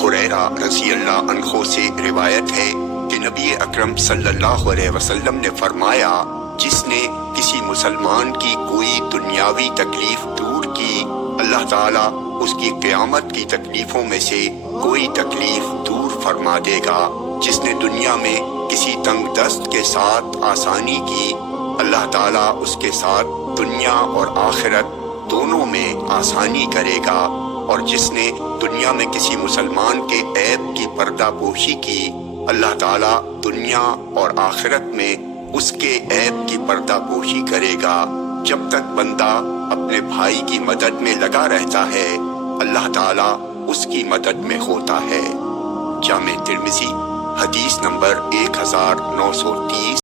हुरैरा रज़ी अल्लाह अन्हो से रिवायत है कि नबी अकरम सल्लल्लाहु अलैहि वसल्लम ने फरमाया, जिसने किसी मुसलमान की कोई दुनियावी तकलीफ दूर की, अल्लाह ताला उसकी क़यामत की तकलीफों में से कोई तकलीफ दूर फरमा देगा। जिसने दुनिया में किसी तंग दस्त के साथ आसानी की, अल्लाह ताला उसके साथ दुनिया और आखिरत दोनों में आसानी करेगा। और जिसने दुनिया में किसी मुसलमान के ऐब की पर्दापोशी की, अल्लाह ताला दुनिया और आखिरत में उसके ऐब की पर्दापोशी करेगा। जब तक बंदा अपने भाई की मदद में लगा रहता है, अल्लाह ताला उसकी मदद में होता है। जामे तिर्मिज़ी हदीस नंबर 1930।